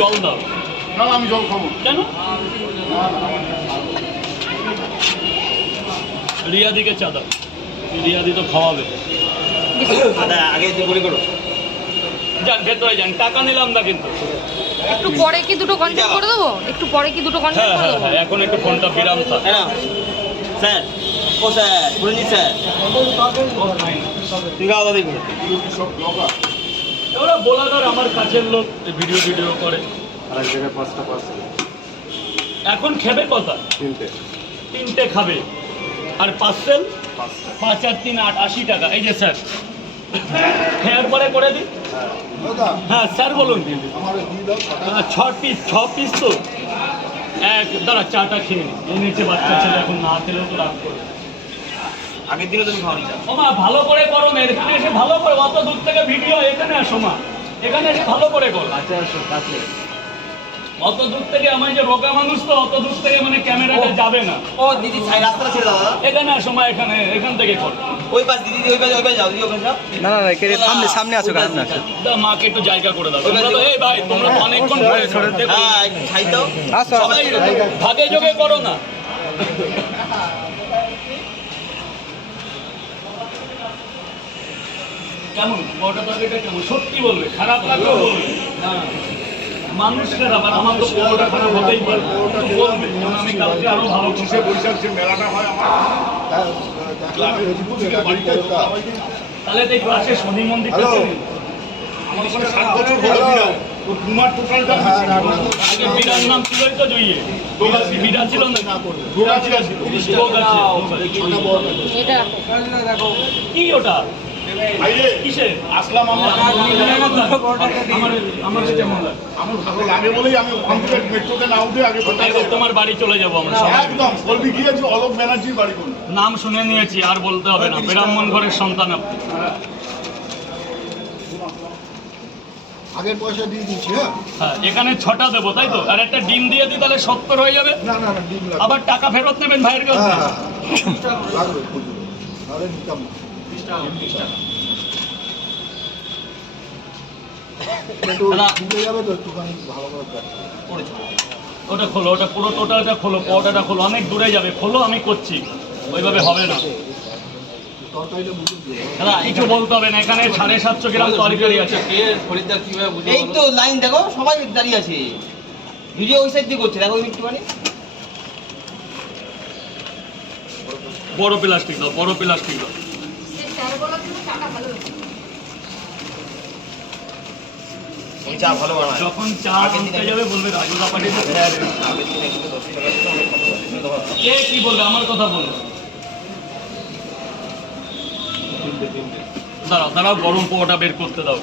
জল দাও। না আমি জল খাব। কেন? রিয়াদিকে চা দাও। রিয়াদি তো খাওয়াবে। আগে করো। যান ভেতরে যান। টাকা নিলাম না কিন্তু। একটু পরে কি দুটো কন্টেন্ট করে দেবো? একটু পরে কি দুটো হ্যাঁ করে হ্যাঁ দেবো? হ্যাঁ এখন একটু ফোনটা বিরাম থাক। হ্যাঁ স্যার ও স্যার স্যার। সব ওরা বোলাদার আমার কাছের লোক ভিডিও ভিডিও করে। আর এক জায়গায় পাঁচটা পাঁচটা এখন খেবে কথা তিনটে। তিনটে খাবে। আর পার্সেল পাঁচ আর তিন আট আশি টাকা। এই যে স্যার খেয়ার পরে করে দিন। হ্যাঁ স্যার বলুন। ছ পিস ছ পিস তো। এক দাঁড়া চাটা খেয়ে নি। এই নিচে বাচ্চা ছেলে এখন না খেলেও তো রাগ করে আগের দিনও তুমি খাওয়ানি ভালো করে করো এখানে এসে ভালো করে। অত দূর থেকে ভিডিও এখানে আসো এখানে এসে ভালো করে করো কাছে অত দূর থেকে আমার যে রোগা মানুষ তো অত দূর থেকে মানে ক্যামেরাটা যাবে না। ও দিদি সাই রাস্তাটা ছেড়ে দাও এখানে আসো মা এখানে এখান থেকে কর। ওই পাশ দিদি ওই পাশ ওই পাশ যাও দিদি ওখানে যাও। না না না এখানে সামনে সামনে আসো সামনে আসো দা মাকে একটু জায়গা করে দাও। তোমরা তো এই ভাই তোমরা তো অনেকক্ষণ ধরে দেখো। হ্যাঁ ছাই দাও আসো আসো। সবাই ভাগে যোগে করো না। কেমন? বড়টা তরকারিটা কেমন? সত্যি বলবে খারাপ লাগলেও বলবে। না মানুষ খারাপ আর আমার তো পরোটা খারাপ হতেই পারে। বলবে আমি কালকে আরও ভালো পঁচিশে বৈশাখ যে মেলাটা হয় আমার। তাহলে তো এই পাশে শনি মন্দির আমার ওখানে সাত বছর হলো বিড়াল ওর টোটালটা আগে বিরাট নাম ছিলই তো জইয়ে। বিরাট ছিল। না? গোগাছিয়া ছিল। এটা কি ওটা? আসলাম আমার আমার কেমন লাগে আমার। ভালো লাগে বলেই আমি ওখান মেট্রোতে না উঠে আগে তোমার বাড়ি চলে যাব আমরা একদম বলবি অলোক ব্যানার্জির বাড়ি কোন নাম শুনে নিয়েছি আর বলতে হবে না। ব্রাহ্মণ ঘরের সন্তান আপনি। আগের পয়সা দিয়ে দিচ্ছি হ্যাঁ? হ্যাঁ এখানে ছটা দেবো তাই তো? আর একটা ডিম দিয়ে দিই তাহলে সত্তর হয়ে যাবে? না না না ডিম আবার টাকা ফেরত নেবেন ভাইয়ের কাছে ওটা খোলো ওটা পুরো টোটালটা খোলো পরোটাটা খোলো অনেক দূরে যাবে খোলো আমি করছি। ওইভাবে হবে না। দাদা কিছু বলতে হবে না এখানে সাড়ে সাতশো গ্রাম তরকারি আছে। এই তো লাইন দেখো সবাই দাঁড়িয়ে আছে। ভিডিও ওই সাইড দিয়ে করছে দেখো একটুখানি। বড় প্লাস্টিক দাও বড় প্লাস্টিক দাও। চা ভালো বানায়। যখন চা আনতে যাবে বলবে। কে কি বলবে? আমার কথা বলবে দাঁড়াও দাঁড়াও গরম পোয়াটা বের করতে দাও।